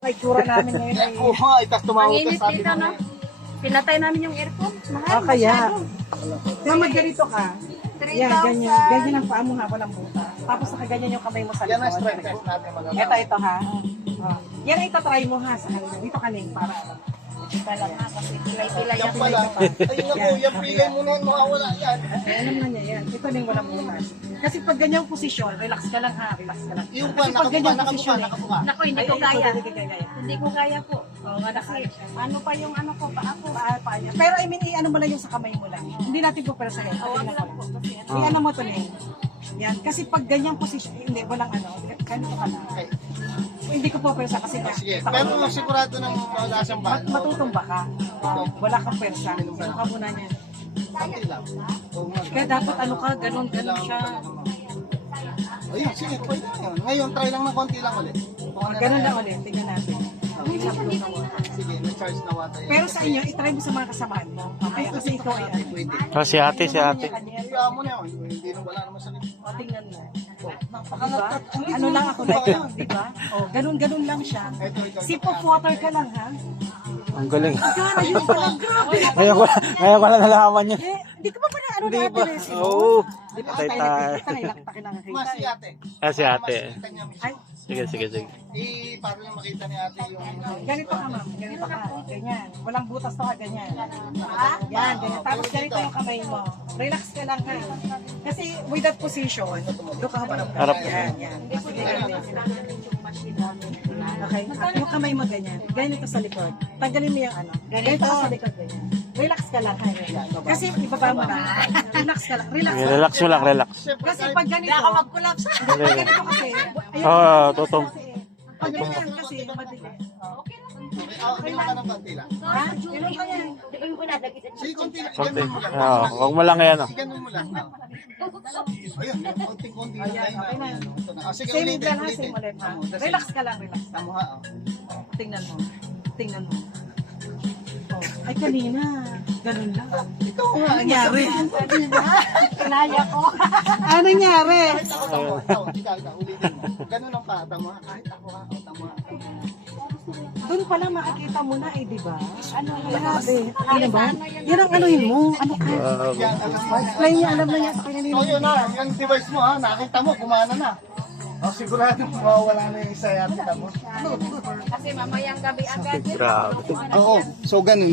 May tsura namin ngayon ay... Oo, itas tumawag ka Ang init sabi dito, mo. no? Pinatay namin yung aircon. Mahal, Ah, kaya. masyado. Kaya magganito ka. Yan, 3,000. ganyan. Ganyan ang paa mo ha, walang butas. Tapos nakaganyan yung kamay mo sa Yan ang likod. strength test natin magagawa. Ito ha. Oh. Yan ang ito-try mo ha sa kanila. Dito kaning para. Kala nga kasi pilay-pilay Yan yan. pala. Ayun na po, yung pilay mo na yan, mawawala yan. Ay, alam na niya yan. Ito din walang butas. Kasi pag ganyang posisyon, relax ka lang ha, relax ka lang. Yung pa, Kasi pag ganyang nakabuka, posisyon, nakabuka. Naku, hindi ay, ko ay, kaya. hindi ko kaya. Hindi ko kaya po. Oo nga, Kasi nakaya. ano pa yung ano ko, paa ko. Paa niya. Pero I mean, ano mo lang yung sa kamay mo lang. Hindi natin po pero sa head. Awag Tingnan ko lang po. lang. Kasi ano. Ano mo to Ning? Yan. Kasi pag ganyang posisyon, hindi, walang ano. Ganito ka lang. Okay. Hindi ko po pwersa kasi nga. Sige, kita ko pero naman. sigurado nang wala siyang balo. Matutumba ka. Wala kang pwersa. Sino ka muna niya? Konti lang. Oo nga. Kaya dapat ano ka, ganun siya. Ayun, sige, pwede na yun. Ngayon, try lang ng konti lang ulit. Kung ano Ganun na lang yan. ulit. Tingnan natin. Sige, na-charge na water yan. Pero sa inyo, itry mo sa mga kasamahan mo. Mamaya kasi ikaw ay ano. Pwede. Ah, si ate. Kaya mo na yun. Hindi nang wala naman sa likod. O, tingnan mo. Diba? Ano lang ako like yun, di ba? O, ganun lang siya. Ito. Sip of water ka lang, ha? Ang galing. Gana, yun ka lang. Grabe. Ngayon ko na nalaman yun. Eh, di ka ba ba na ano na ate Resi? Oo. Di ba Tay, tayo tay. nakikita, ilaktakin lang nakikita. Mas si ate. Ah, si ate. Makikita niya mismo. Ay, Sige. Para lang makita ni ate yung... ganito ka ma'am, ganito ka. Ganyan. Walang butas to ka, ganyan. Yan, ganyan. Tapos ganito yung kamay mo. Relax ka lang ha. Kasi with that position, doon ka harap ka. Harap. Yan. Sige, ganyan. Okay. Yung kamay mo ganyan. Ganito sa likod. Tanggalin mo yung ano. Ganito sa likod ganyan. Relax ka lang ha. Kasi ibaba mo na. Relax ka lang. Relax ka lang. Relax mo lang, relax. Kasi pag ganito, mag-collapse. pag ganito kasi, ayun, Oo, tutong. pag ganyan kasi, madali. Okay lang ka ng konti lang. Ha? Ganun ka yan. Sige, konti lang. Konti. Ganun mo lang. Oo, wag mo lang yan. Oh. Ganun mo lang. Ayun, konting-konti lang. Ayan, okay na. Ito na. Sige, Same ulitin. lang ha, same ulit ha. Relax ka lang, relax. Tamo ha. Tingnan mo. Tingnan mo. Oh. Ay, kanina. Ganun lang. Ikaw nga. Ano nangyari? Kinaya ko. Ano nangyari? Ikaw, ulitin mo. Ganun ang pa. Tamo ha. Kahit ako ha. Tamo ha. Doon pala makikita mo na eh, di ba? Ano grabe. Ano ba? Yan ang anuhin mo. Ano ka? Yan, alam mo. Explain niya, alam na niya sa kanya Oh, yun na. Yung device mo ha. Nakita mo, gumana na. Oh, sigurado mawawala na yung isa yan. Kita mo. Kasi mamayang gabi agad. Grabe. Oo. So, ganun na.